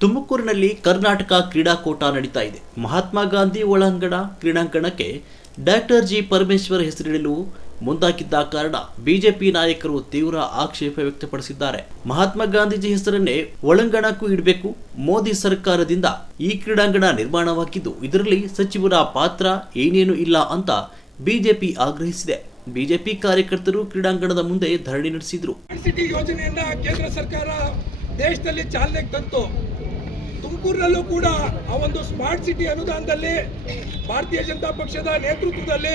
ತುಮಕೂರಿನಲ್ಲಿ ಕರ್ನಾಟಕ ಕ್ರೀಡಾಕೂಟ ನಡೀತಾ ಇದೆ ಮಹಾತ್ಮ ಗಾಂಧಿ ಒಳಾಂಗಣ ಕ್ರೀಡಾಂಗಣಕ್ಕೆ ಡಾಕ್ಟರ್ ಜಿ ಪರಮೇಶ್ವರ್ ಹೆಸರಿಡಲು ಮುಂದಾಗಿದ್ದ ಕಾರಣ ಬಿಜೆಪಿ ನಾಯಕರು ತೀವ್ರ ಆಕ್ಷೇಪ ವ್ಯಕ್ತಪಡಿಸಿದ್ದಾರೆ ಮಹಾತ್ಮ ಗಾಂಧೀಜಿ ಹೆಸರನ್ನೇ ಒಳಾಂಗಣಕ್ಕೂ ಇಡಬೇಕು ಮೋದಿ ಸರ್ಕಾರದಿಂದ ಈ ಕ್ರೀಡಾಂಗಣ ನಿರ್ಮಾಣವಾಗಿದ್ದು ಇದರಲ್ಲಿ ಸಚಿವರ ಪಾತ್ರ ಏನೇನು ಇಲ್ಲ ಅಂತ ಬಿಜೆಪಿ ಆಗ್ರಹಿಸಿದೆ ಬಿಜೆಪಿ ಕಾರ್ಯಕರ್ತರು ಕ್ರೀಡಾಂಗಣದ ಮುಂದೆ ಧರಣಿ ನಡೆಸಿದ್ರು ದೇಶದಲ್ಲಿ ತುಮಕೂರಿನಲ್ಲೂ ಕೂಡ ಆ ಒಂದು ಸ್ಮಾರ್ಟ್ ಸಿಟಿ ಅನುದಾನದಲ್ಲಿ ಭಾರತೀಯ ಜನತಾ ಪಕ್ಷದ ನೇತೃತ್ವದಲ್ಲಿ